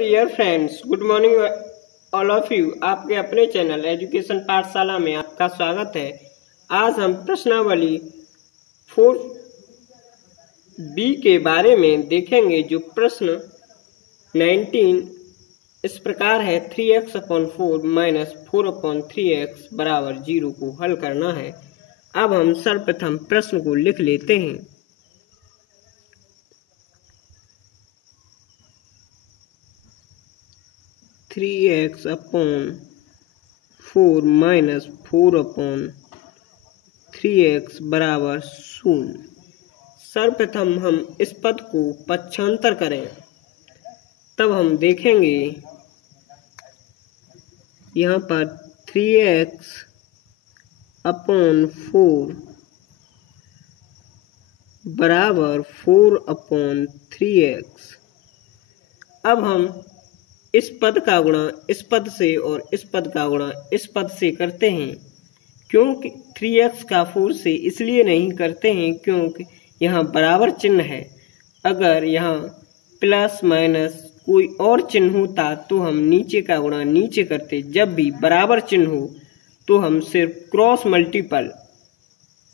Dear friends, good morning all of you. आपके अपने channel education पाठशाला में आपका स्वागत है। आज हम प्रश्नावली 4B के बारे में देखेंगे। जो प्रश्न 19 इस प्रकार है, 3x/4 - 4/3x = 0 को हल करना है। अब हम सर्वप्रथम प्रश्न को लिख लेते हैं। Three x upon 4 - 4/3x = 0। सर्वप्रथम हम इस पद को पक्षांतर करें, तब हम देखेंगे यहाँ पर 3x/4 = 4/3x। अब हम इस पद का गुणा इस पद से और इस पद का गुणा इस पद से करते हैं। क्योंकि 3x का 4 से इसलिए नहीं करते हैं क्योंकि यहाँ बराबर चिन्ह है। अगर यहाँ प्लस माइनस कोई और चिन्ह होता तो हम नीचे का गुणा नीचे करते। जब भी बराबर चिन्ह हो तो हम सिर्फ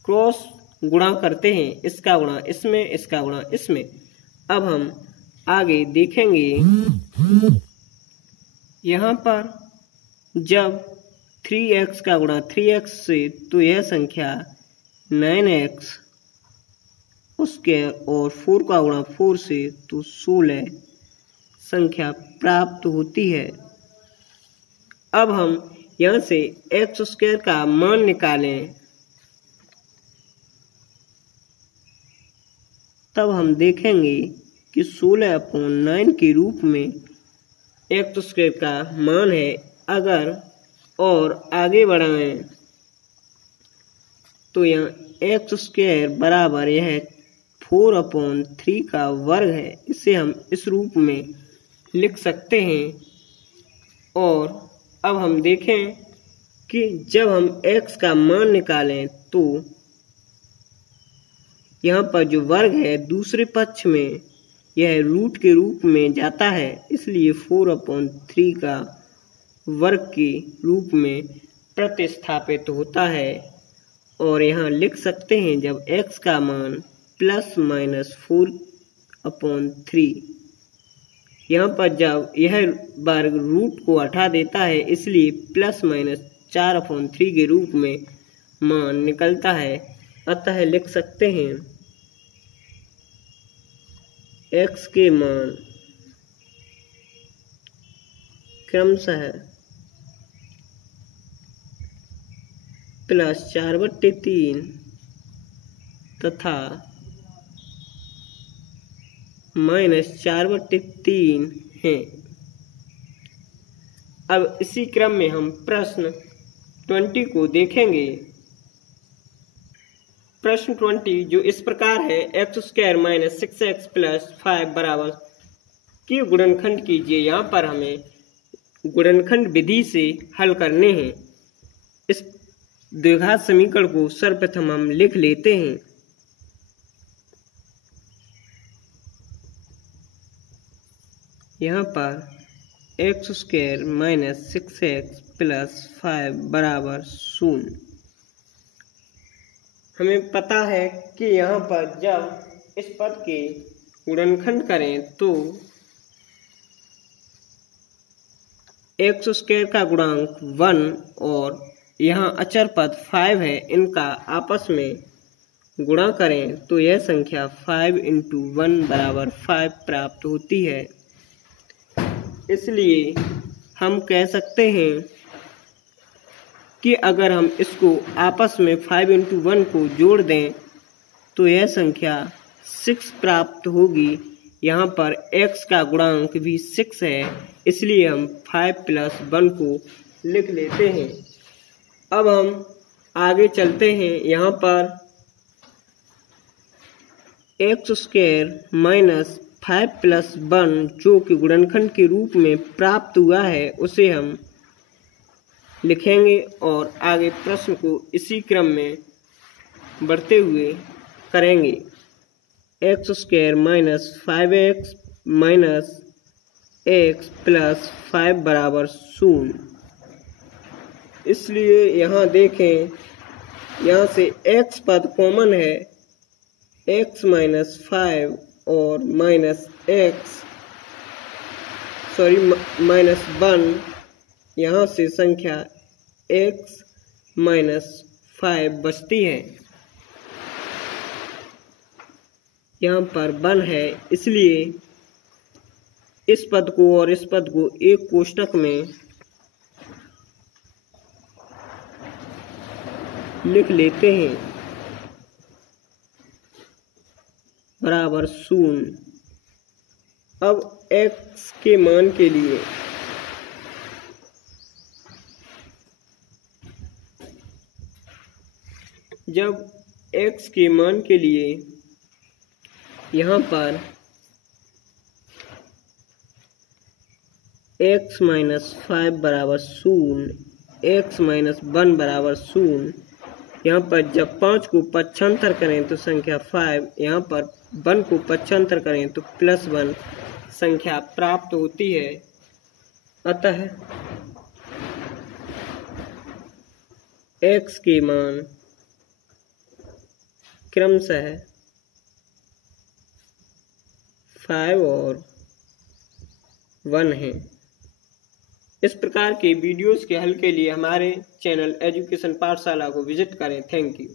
क्रॉस गुणा करते हैं, इसका गुणा इसमें, इसका गुणा इसमें। अब हम आगे देखेंगे, यहाँ पर जब 3x का गुणा 3x से तो यह संख्या 9x उसके और 4 का गुणा 4 से तो 16 संख्या प्राप्त होती है। अब हम यहाँ से x² का मान निकालें, तब हम देखेंगे कि 16/9 के रूप में x² का मान है। अगर और आगे बढ़ाएं तो यहाँ x² बराबर यह 4/3 का वर्ग है। इसे हम इस रूप में लिख सकते हैं। और अब हम देखें कि जब हम x का मान निकालें तो यहाँ पर जो वर्ग है दूसरे पक्ष में यह रूट के रूप में जाता है, इसलिए 4/3 का वर्ग के रूप में प्रतिस्थापित होता है। और यहाँ लिख सकते हैं जब x का मान ±4/3, यहाँ पर जब यह वर्ग रूट को हटा देता है, इसलिए ±4/3 के रूप में मान निकलता है। अतः लिख सकते हैं x के मान क्रमशः +4/3 तथा -4/3 हैं। अब इसी क्रम में हम प्रश्न 20 को देखेंगे। प्रश्न 20 जो इस प्रकार है, x² - 6x + 5 = के गुणनखंड कीजिए। यहाँ पर हमें गुणनखंड विधि से हल करने हैं। इस द्विघात समीकरण को सर्वप्रथम हम लिख लेते हैं। यहाँ पर x² - 6x + 5 = 0। हमें पता है कि यहाँ पर जब इस पद के गुणनखंड करें तो x² का गुणांक 1 और यहाँ अचर पद 5 है, इनका आपस में गुणा करें तो यह संख्या 5 × 1 = 5 प्राप्त होती है। इसलिए हम कह सकते हैं कि अगर हम इसको आपस में 5 × 1 को जोड़ दें तो यह संख्या 6 प्राप्त होगी। यहाँ पर x का गुणांक भी 6 है, इसलिए हम 5 + 1 को लिख लेते हैं। अब हम आगे चलते हैं। यहाँ पर x² - 5 + 1 जो कि गुणनखंड के रूप में प्राप्त हुआ है, उसे हम लिखेंगे और आगे प्रश्न को इसी क्रम में बढ़ते हुए करेंगे। x² - 5x - x प्लस 5 बराबर 0। इसलिए यहाँ देखें, यहाँ से x पद कॉमन है, x माइनस 5 और माइनस 1, यहाँ से संख्या x माइनस 5 बचती है। यहाँ पर 1 है, इसलिए इस पद को और इस पद को एक कोष्ठक में लिख लेते हैं बराबर 0। अब x के मान के लिए जब x के मान के लिए यहाँ पर x माइनस 5 बराबर 0, x माइनस 1 बराबर 0, यहाँ पर जब 5 को पक्षांतर करें तो संख्या 5, यहाँ पर 1 को पक्षांतर करें तो प्लस 1 संख्या प्राप्त होती है। अतः x के मान क्रमशः 5 और 1 है। इस प्रकार के वीडियोस के हल के लिए हमारे चैनल एजुकेशन पाठशाला को विजिट करें। Thank you.